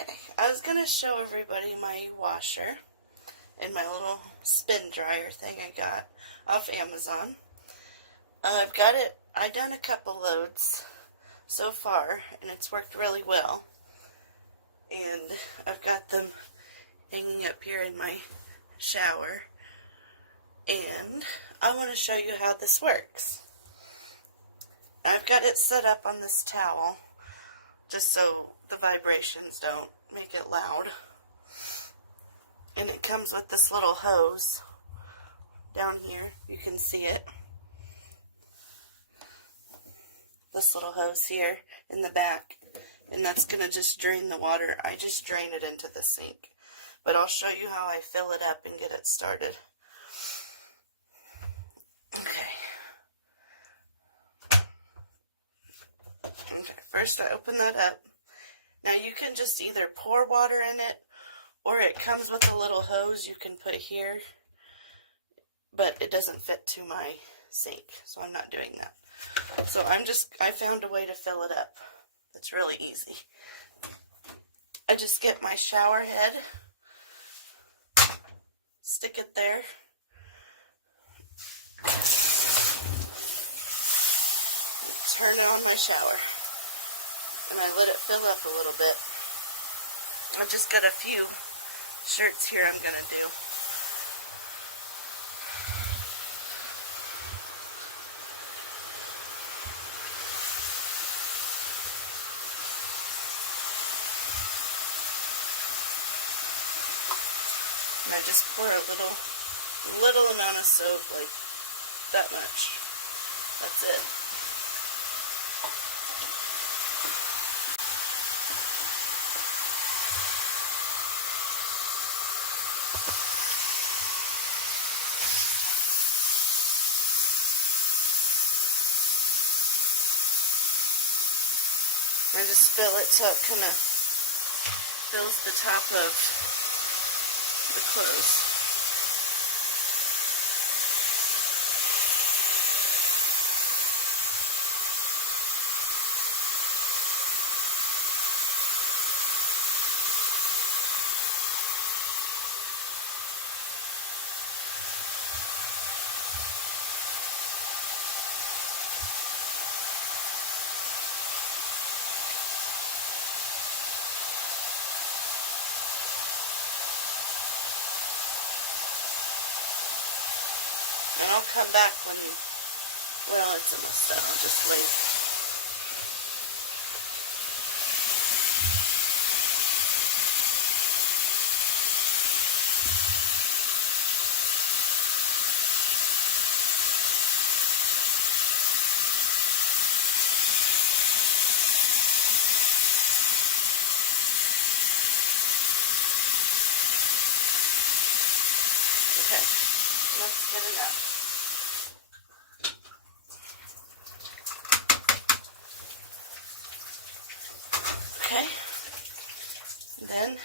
Okay, I was going to show everybody my washer and my little spin dryer thing I got off Amazon. I've done a couple loads so far, and it's worked really well. And I've got them hanging up here in my shower. And I want to show you how this works. I've got it set up on this towel just so the vibrations don't make it loud. And it comes with this little hose down here. You can see it. This little hose here in the back. And that's going to just drain the water. I just drain it into the sink. But I'll show you how I fill it up and get it started. Okay, first I open that up. Now you can just either pour water in it, or it comes with a little hose you can put here, but it doesn't fit to my sink, so I'm not doing that. So I found a way to fill it up. It's really easy. I just get my shower head, stick it there, turn on my shower, and I let it fill up a little bit. I've just got a few shirts here I'm going to do. And I just pour a little amount of soap, like that much. That's it. I just fill it so it kind of fills the top of the clothes. And I'll come back well, it's almost done. I'll just wait. Okay, that's good enough. Okay, then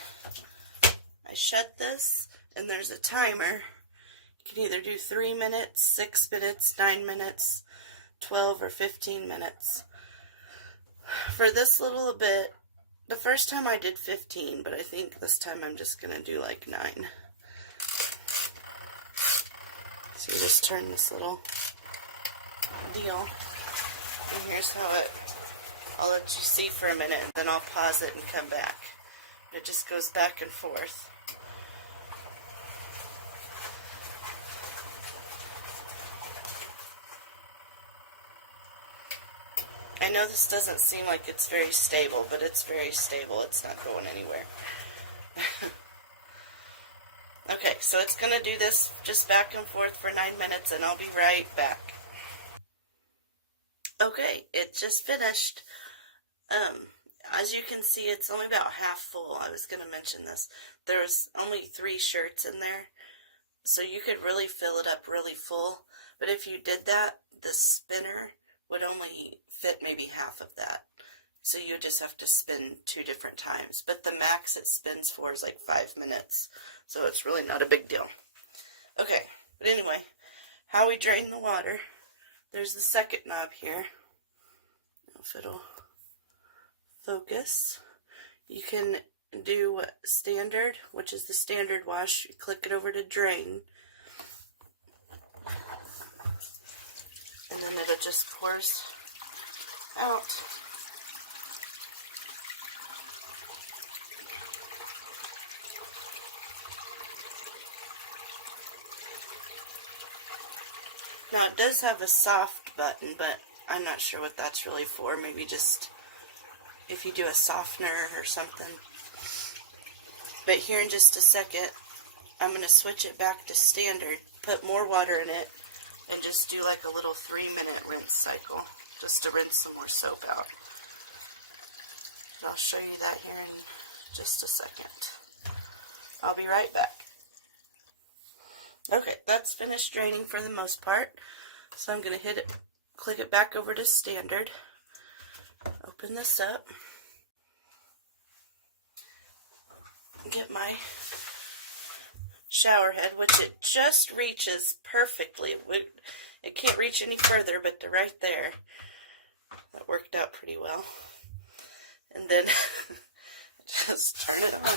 I shut this, and there's a timer. You can either do 3 minutes, 6 minutes, 9 minutes, 12 or 15 minutes. For this little bit, the first time I did 15, but I think this time I'm just going to do like 9. So you just turn this little deal, and here's how I'll let you see for a minute, and then I'll pause it and come back. It just goes back and forth. I know this doesn't seem like it's very stable, but it's very stable. It's not going anywhere. Okay, so it's going to do this just back and forth for 9 minutes, and I'll be right back. Okay, it just finished. As you can see, it's only about half full. I was going to mention this. There's only 3 shirts in there, so you could really fill it up really full. But if you did that, the spinner would only fit maybe half of that. So you just have to spin 2 different times. But the max it spins for is like 5 minutes. So it's really not a big deal. Okay, but anyway, how we drain the water. There's the second knob here. If it'll focus. You can do standard, which is the standard wash. You click it over to drain, and then it just pours out. Now it does have a soft button, but I'm not sure what that's really for. Maybe just if you do a softener or something. But here in just a second, I'm going to switch it back to standard, put more water in it, and just do like a little 3-minute rinse cycle, just to rinse some more soap out. And I'll show you that here in just a second. I'll be right back. Okay, that's finished draining for the most part. So I'm going to hit it, click it back over to standard. Open this up. Get my shower head, which it just reaches perfectly. It can't reach any further, but to right there. That worked out pretty well. And then just turn it on.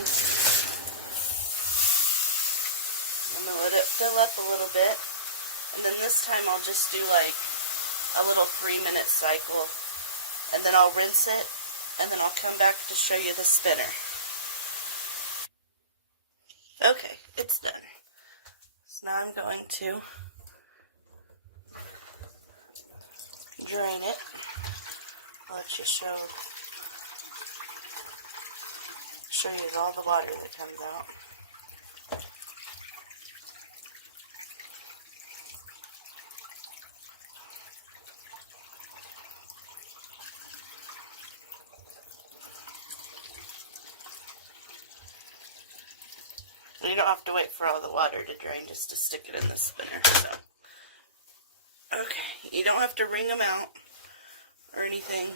I'm going to let it fill up a little bit. And then this time I'll just do like a little 3-minute cycle. And then I'll rinse it. And then I'll come back to show you the spinner. Okay, it's done. So now I'm going to drain it. I'll let you show you all the water that comes out. You don't have to wait for all the water to drain just to stick it in the spinner. So, okay, you don't have to wring them out or anything.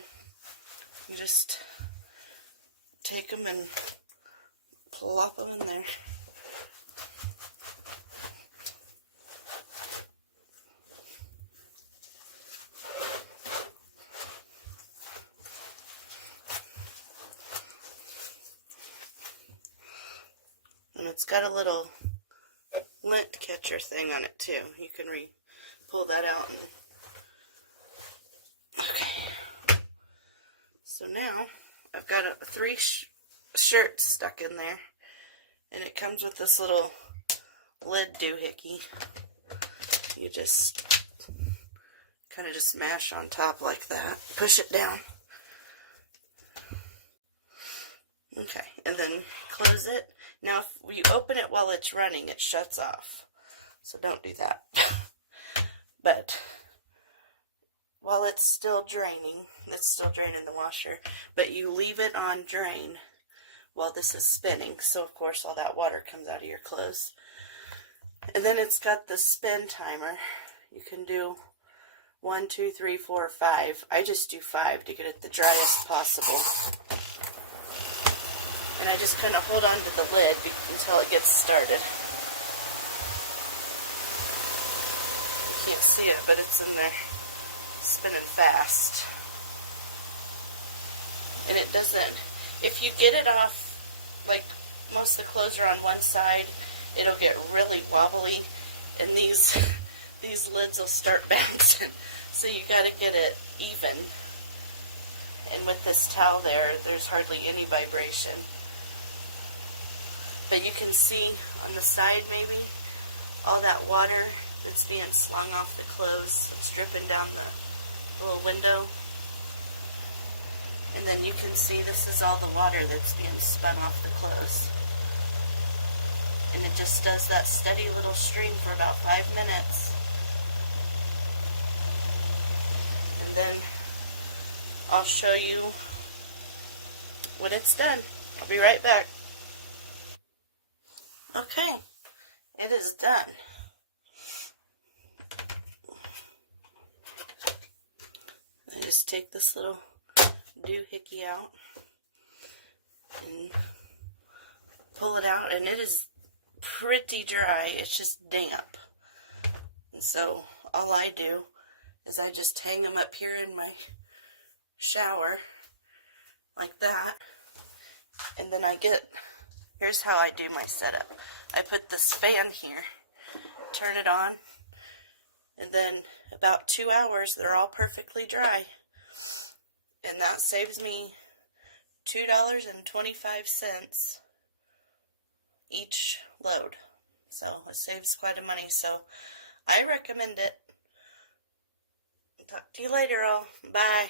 You just take them and plop them in there. And it's got a little lint catcher thing on it too. You can pull that out. Okay. So now I've got 3 shirts stuck in there, and it comes with this little lid doohickey. You just kind of just mash on top like that. Push it down. Okay, and then close it. Now, if you open it while it's running, it shuts off. So don't do that. But while it's still draining the washer, but you leave it on drain while this is spinning. So, of course, all that water comes out of your clothes. And then it's got the spin timer. You can do 1, 2, 3, 4, 5. I just do 5 to get it the driest possible. And I just kind of hold on to the lid until it gets started. Can't see it, but it's in there spinning fast. And it doesn't, if you get it off, like most of the clothes are on one side, it'll get really wobbly, and these lids will start bouncing. So you got to get it even. And with this towel there's hardly any vibration. But you can see on the side maybe all that water that's being slung off the clothes. It's dripping down the little window. And then you can see this is all the water that's being spun off the clothes. And it just does that steady little stream for about 5 minutes. And then I'll show you when it's done. I'll be right back. Okay, it is done. I just take this little doohickey out and pull it out, and it is pretty dry. It's just damp. And so all I do is I just hang them up here in my shower like that. And then here's how I do my setup. I put this fan here, turn it on, and then about 2 hours they're all perfectly dry. And that saves me $2.25 each load. So it saves quite a money. So I recommend it. Talk to you later all. Bye.